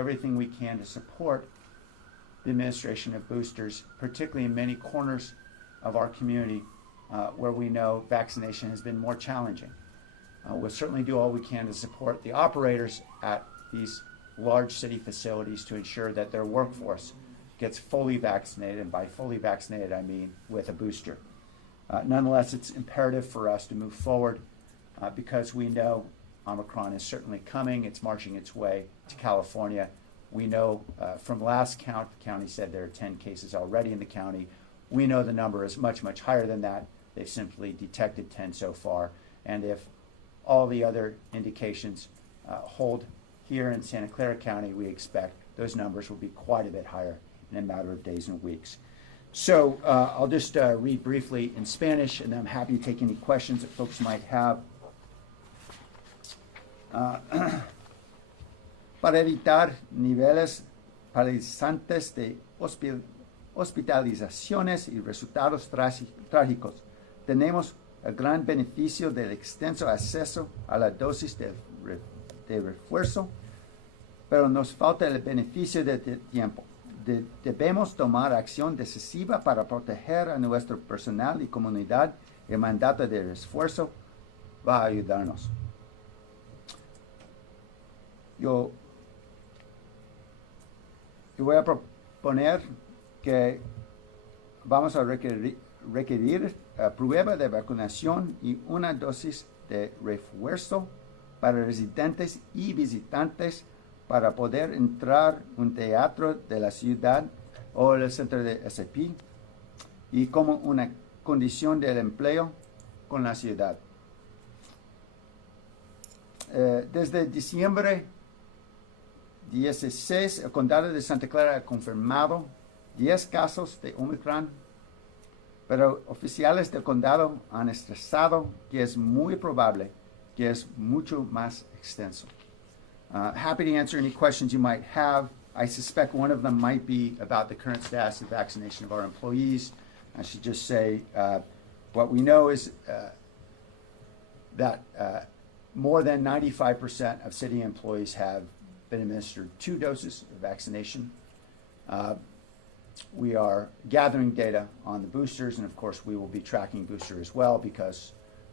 everything we can to support the administration of boosters, particularly in many corners of our community where we know vaccination has been more challenging. We'll certainly do all we can to support the operators at these large city facilities to ensure that their workforce gets fully vaccinated, and by fully vaccinated I mean with a booster. Nonetheless, it's imperative for us to move forward because we know Omicron is certainly coming. It's marching its way to California. We know from last count, the county said there are 10 cases already in the county. We know the number is much, much higher than that. They've simply detected 10 so far. And if all the other indications hold here in Santa Clara County, we expect those numbers will be quite a bit higher in a matter of days and weeks. So I'll just read briefly in Spanish, and I'm happy to take any questions that folks might have. Para evitar niveles paralizantes de hospitalizaciones y resultados trágicos, tenemos el gran beneficio del extenso acceso a la dosis de refuerzo, pero nos falta el beneficio de tiempo. Debemos tomar acción decisiva para proteger a nuestro personal y comunidad. El mandato de refuerzo va a ayudarnos. Yo voy a proponer que vamos a requerir prueba de vacunación y una dosis de refuerzo para residentes y visitantes para poder entrar a un teatro de la ciudad o el centro de SP y como una condición del empleo con la ciudad. Desde diciembre 16, el condado de Santa Clara ha confirmado 10 casos de Omicron, pero oficiales del condado han expresado que es muy probable que es mucho más extenso. Happy to answer any questions you might have. I suspect one of them might be about the current status of vaccination of our employees. I should just say what we know is that more than 95% of city employees have been administered 2 doses of vaccination. We are gathering data on the boosters, and of course we will be tracking booster as well, because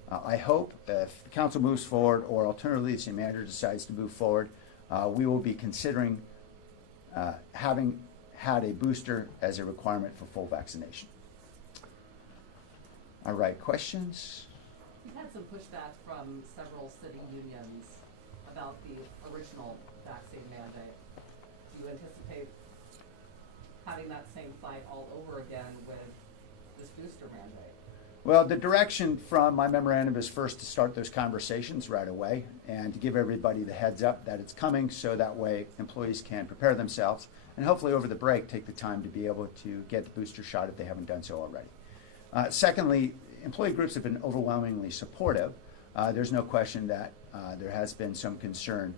I hope if the council moves forward, or alternatively the city manager decides to move forward, we will be considering having had a booster as a requirement for full vaccination. All right, questions? We've had some pushback from several city unions about the original vaccine mandate. Do you anticipate having that same fight all over again with this booster mandate? Well, the direction from my memorandum is first to start those conversations right away and to give everybody the heads up that it's coming, so that way employees can prepare themselves and hopefully over the break take the time to be able to get the booster shot if they haven't done so already. Secondly, employee groups have been overwhelmingly supportive. There's no question that there has been some concern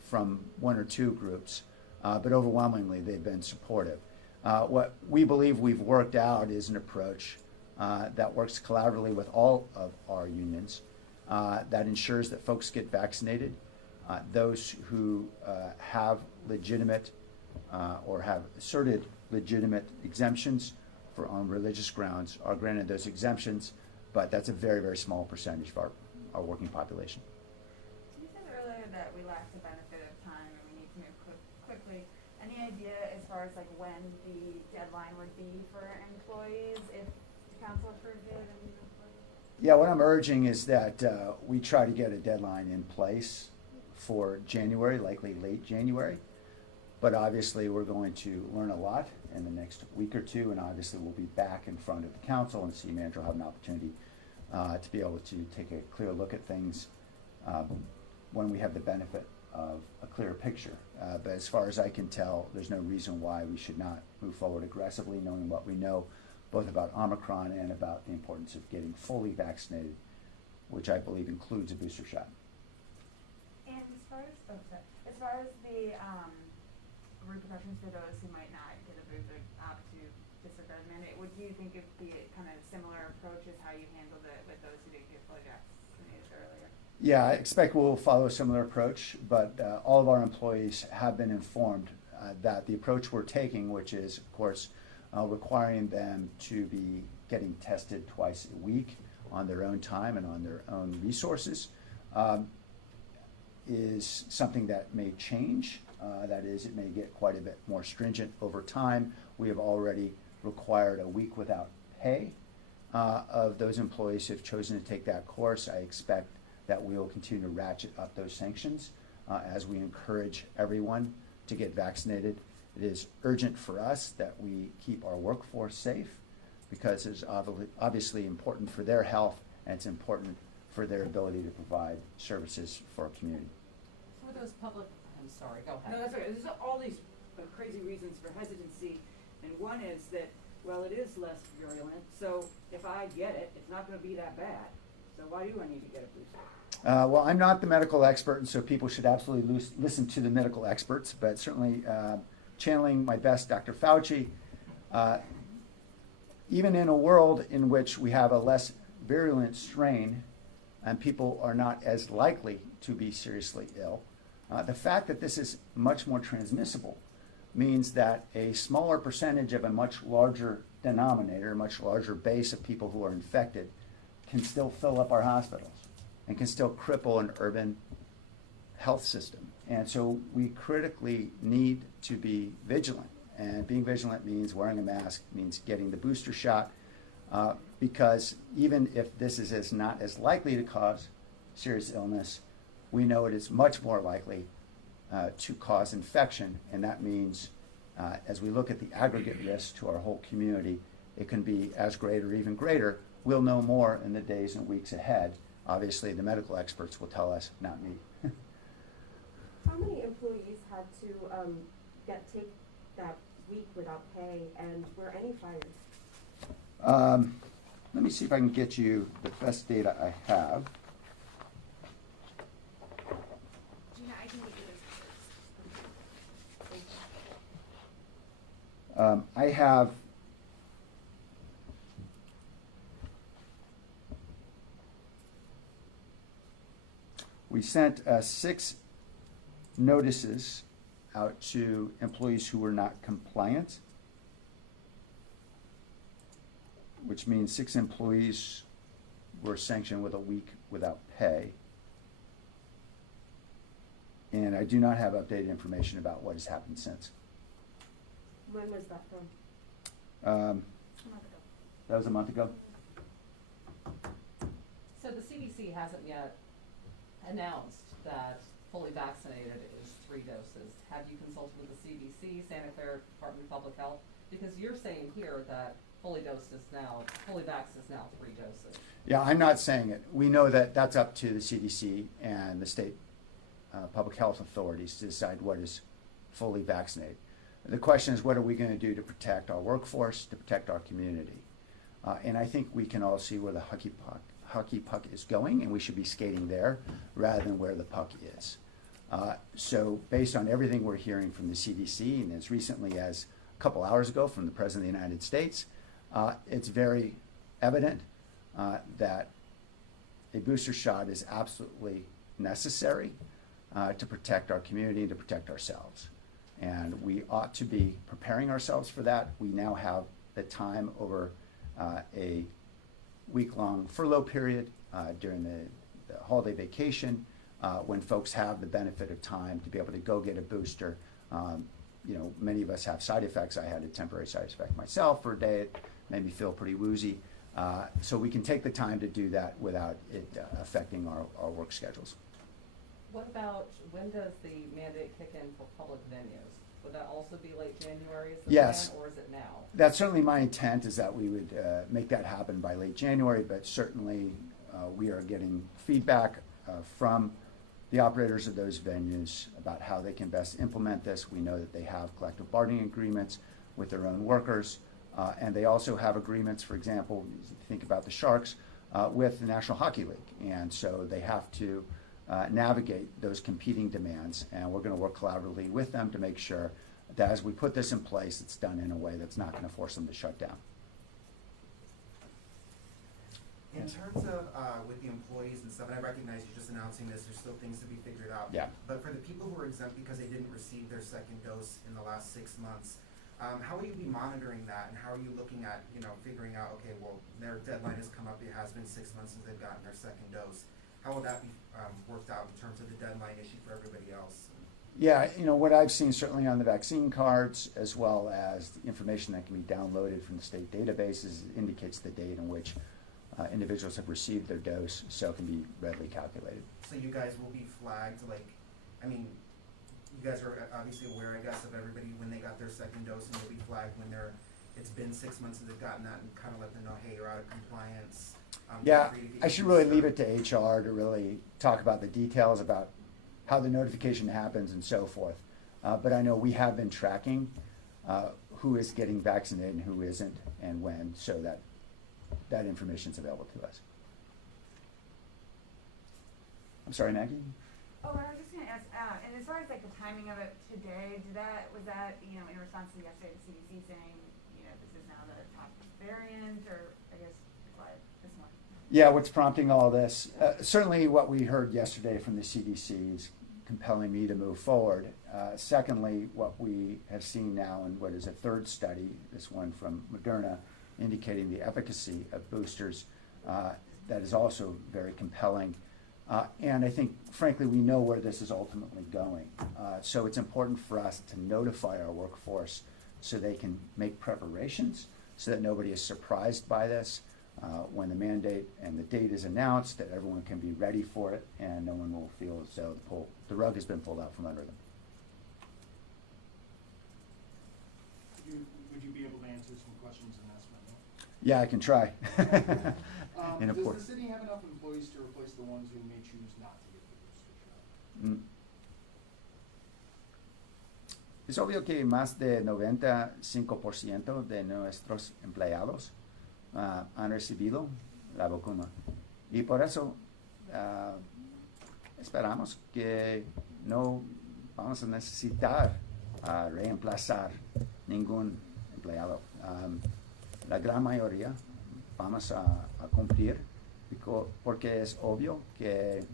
from 1 or 2 groups, but overwhelmingly they've been supportive. What we believe we've worked out is an approach that works collaboratively with all of our unions, that ensures that folks get vaccinated. Those who have legitimate or have asserted legitimate exemptions on religious grounds are granted those exemptions, but that's a very, very small percentage of our working population. You said earlier that we lack the benefit of time and we need to move quickly. Any idea as far as like when the deadline would be for employees if the council approved it? Yeah, what I'm urging is that we try to get a deadline in place for January, likely late January. But obviously we're going to learn a lot in the next week or 2, and obviously we'll be back in front of the council, and the city manager will have an opportunity to be able to take a clear look at things when we have the benefit of a clearer picture. But as far as I can tell, there's no reason why we should not move forward aggressively, knowing what we know both about Omicron and about the importance of getting fully vaccinated, which I believe includes a booster shot. And as far as the repercussions for those who might not get a booster opt to disregard the mandate, do you think it would be kind of similar approach as how you handled it with those who didn't get fully vaccinated earlier? Yeah, I expect we'll follow a similar approach, but all of our employees have been informed that the approach we're taking, which is, of course, requiring them to be getting tested twice a week on their own time and on their own resources, is something that may change. That is, it may get quite a bit more stringent over time. We have already required a week without pay of those employees who have chosen to take that course. I expect that we will continue to ratchet up those sanctions as we encourage everyone to get vaccinated. It is urgent for us that we keep our workforce safe because it's obviously important for their health and it's important for their ability to provide services for our community. For those public, I'm sorry, go ahead. No, that's okay. There's all these crazy reasons for hesitancy, and one is that, well, it is less virulent, so if I get it, it's not going to be that bad. So why do I need to get a booster? Well, I'm not the medical expert, and so people should absolutely listen to the medical experts, but certainly channeling my best Dr. Fauci, even in a world in which we have a less virulent strain and people are not as likely to be seriously ill, the fact that this is much more transmissible means that a smaller percentage of a much larger denominator, a much larger base of people who are infected can still fill up our hospitals and can still cripple an urban health system. And so we critically need to be vigilant. And being vigilant means wearing a mask, means getting the booster shot, because even if this is not as likely to cause serious illness, we know it is much more likely to cause infection, and that means as we look at the aggregate risk to our whole community, it can be as great or even greater. We'll know more in the days and weeks ahead. Obviously, the medical experts will tell us, not me. How many employees had to take that week without pay, and were any fired? Let me see if I can get you the best data I have. Gina, I can get you this. I have we sent 6 notices out to employees who were not compliant, which means 6 employees were sanctioned with a week without pay. And I do not have updated information about what has happened since. When was that from? A month ago. That was a month ago. So the CDC hasn't yet announced that fully vaccinated is 3 doses. Have you consulted with the CDC, Santa Clara Department of Public Health? Because you're saying here that fully vaxxed is now 3 doses. Yeah, I'm not saying it. We know that that's up to the CDC and the state public health authorities to decide what is fully vaccinated. The question is, what are we going to do to protect our workforce, to protect our community? And I think we can all see where the hockey puck is going, and we should be skating there rather than where the puck is. So based on everything we're hearing from the CDC, and as recently as a couple hours ago from the President of the United States, it's very evident that a booster shot is absolutely necessary to protect our community and to protect ourselves. And we ought to be preparing ourselves for that. We now have the time over a week-long furlough period during the holiday vacation when folks have the benefit of time to be able to go get a booster. Many of us have side effects. I had a temporary side effect myself for a day. It made me feel pretty woozy. So we can take the time to do that without it affecting our work schedules. What about, when does the mandate kick in for public venues? Would that also be late January is the Yes. plan, or is it now? That's certainly my intent, is that we would make that happen by late January, but certainly we are getting feedback from the operators of those venues about how they can best implement this. We know that they have collective bargaining agreements with their own workers, and they also have agreements, for example, think about the Sharks, with the National Hockey League. And so they have to navigate those competing demands, and we're going to work collaboratively with them to make sure that as we put this in place, it's done in a way that's not going to force them to shut down. In Yes. terms of with the employees and stuff, and I recognize you're just announcing this, there's still things to be figured out. Yeah. But for the people who are exempt because they didn't receive their second dose in the last 6 months, how will you be monitoring that, and how are you looking at, figuring out, okay, well, their deadline has come up, it has been 6 months since they've gotten their second dose. How will that be worked out in terms of the deadline issue for everybody else? Yeah, what I've seen certainly on the vaccine cards, as well as the information that can be downloaded from the state databases, indicates the date in which individuals have received their dose, so it can be readily calculated. So you guys will be flagged, you guys are obviously aware, I guess, of everybody when they got their second dose, and you'll be flagged when it's been 6 months since they've gotten that, and kind of let them know, hey, you're out of compliance. Yeah, feel free to get I should your really booster. leave it to HR to really talk about the details about how the notification happens and so forth. But I know we have been tracking who is getting vaccinated and who isn't, and when, so that information is available to us. I'm sorry, Maggie? Oh, I was just gonna ask, and as far as like the timing of it today, was that, in response to yesterday, the CDC saying, this is now the top variant, or I guess, what, this one? Yeah, what's prompting all this? Certainly what we heard yesterday from the CDC is compelling me to move forward. Secondly, what we have seen now in what is a third study, this one from Moderna, indicating the efficacy of boosters, that is also very compelling. And I think, frankly, we know where this is ultimately going. So it's important for us to notify our workforce so they can make preparations so that nobody is surprised by this. When the mandate and the date is announced, that everyone can be ready for it and no one will feel as though the rug has been pulled out from under them. Would you be able to answer some questions in this one? Yeah, I can try. In a Does port- the city have enough employees to replace the ones who may choose not to get the booster shot? Mm. Es obvio que más de 95% de nuestros empleados han recibido la vacuna y por eso esperamos que no vamos a necesitar reemplazar ningún empleado. La gran mayoría vamos a cumplir porque es obvio que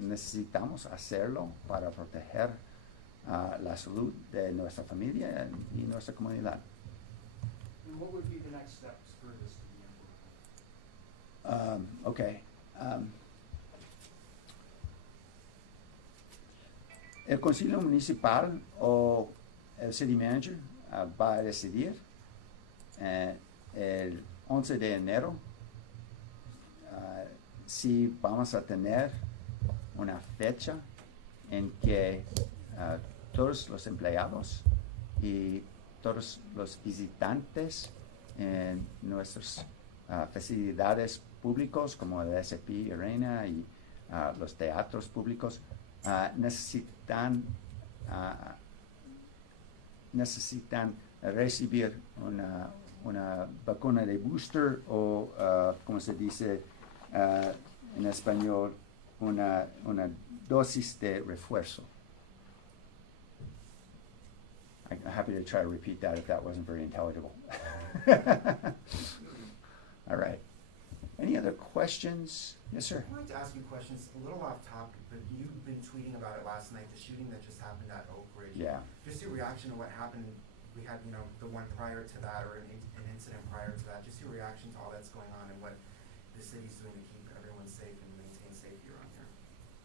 necesitamos hacerlo para proteger la salud de nuestra familia y nuestra comunidad. And what would be the next steps for this to be implemented? Okay. El Concilio Municipal o el City Manager va a decidir el 11 de enero si vamos a tener una fecha en que todos los empleados y todos los visitantes en nuestras facilidades públicos como el SP Arena y los teatros públicos necesitan recibir una vacuna de booster o, como se dice en español, una dosis de refuerzo. I'm happy to try to repeat that if that wasn't very intelligible. All right. Any other questions? Yes, sir. I'd like to ask you questions a little off topic, but you've been tweeting about it last night, the shooting that just happened at Oak Ridge. Yeah. Just your reaction to what happened. We had, the one prior to that, or an incident prior to that. Just your reaction to all that's going on and what the city's doing to keep everyone safe and maintain safety around here.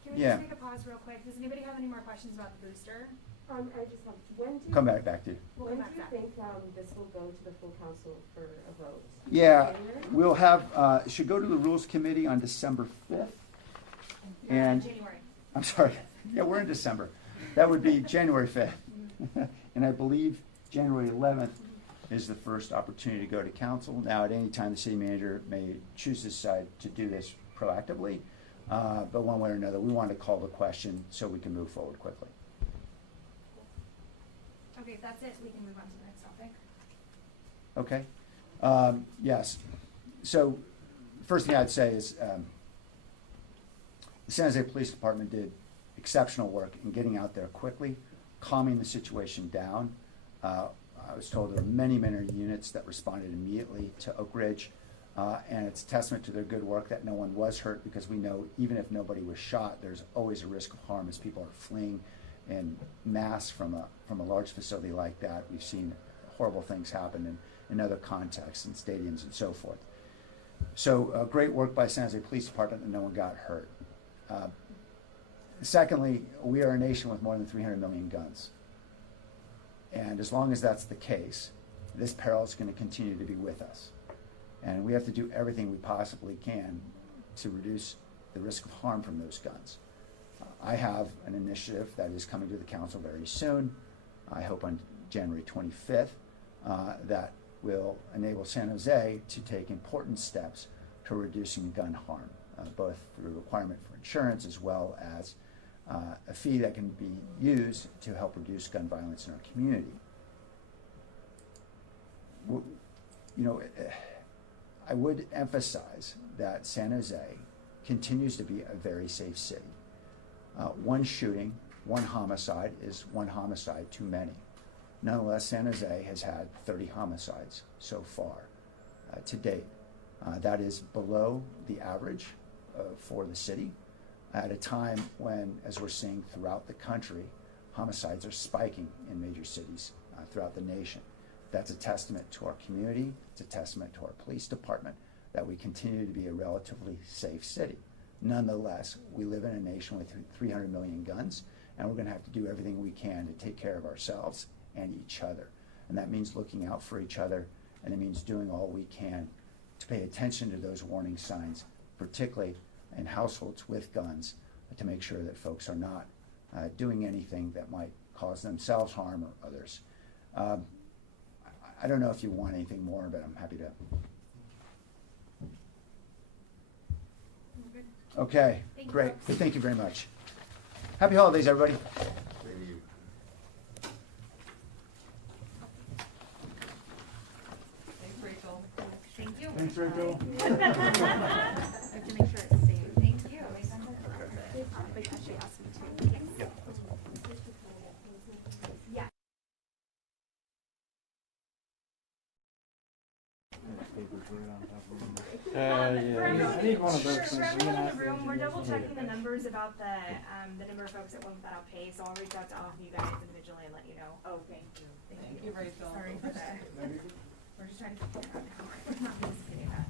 Can we Yeah. just take a pause real quick? Does anybody have any more questions about the booster? I just have, when do you? Come back to you. We'll When come do you back. think this will go to the full council for a vote? Yeah, January? we'll have, it should go to the Rules Committee on December 5th. And, January. I'm sorry, yeah, we're in December. That would be January 5th. And I believe January 11th is the first opportunity to go to council. Now, at any time, the city manager may choose to decide to do this proactively, but one way or another, we want to call the question so we can move forward quickly. Okay, if that's it, we can move on to the next topic. Okay. Yes. So, first thing I'd say is the San Jose Police Department did exceptional work in getting out there quickly, calming the situation down. I was told there were many units that responded immediately to Oak Ridge. And it's a testament to their good work that no one was hurt, because we know even if nobody was shot, there's always a risk of harm as people are fleeing in mass from a large facility like that. We've seen horrible things happen in other contexts, in stadiums and so forth. So great work by San Jose Police Department that no one got hurt. Secondly, we are a nation with more than 300 million guns. And as long as that's the case, this peril is going to continue to be with us. And we have to do everything we possibly can to reduce the risk of harm from those guns. I have an initiative that is coming to the council very soon, I hope on January 25th, that will enable San Jose to take important steps to reducing gun harm, both through requirement for insurance as well as a fee that can be used to help reduce gun violence in our community. You know, I would emphasize that San Jose continues to be a very safe city. One shooting, one homicide is one homicide too many. Nonetheless, San Jose has had 30 homicides so far to date. That is below the average for the city at a time when, as we're seeing throughout the country, homicides are spiking in major cities throughout the nation. That's a testament to our community. It's a testament to our police department that we continue to be a relatively safe city. Nonetheless, we live in a nation with 300 million guns, and we're going to have to do everything we can to take care of ourselves and each other. And that means looking out for each other, and it means doing all we can to pay attention to those warning signs, particularly in households with guns, to make sure that folks are not doing anything that might cause themselves harm or others. I don't know if you want anything more, but I'm happy to. Okay, great. Thank you very much. Happy holidays, everybody. Thanks, Rachel. Thank you. Thanks, Rachel. I have to make sure it's safe. Thank you. But actually ask me to. Yeah. Yeah. I need one of those For things. everyone in the room, we're double checking the numbers about the number of folks that won't without pay, so I'll reach out to all of you guys individually and let you know. Oh, thank you. Thank you, Rachel. Sorry for that. We're just trying to figure out how we're not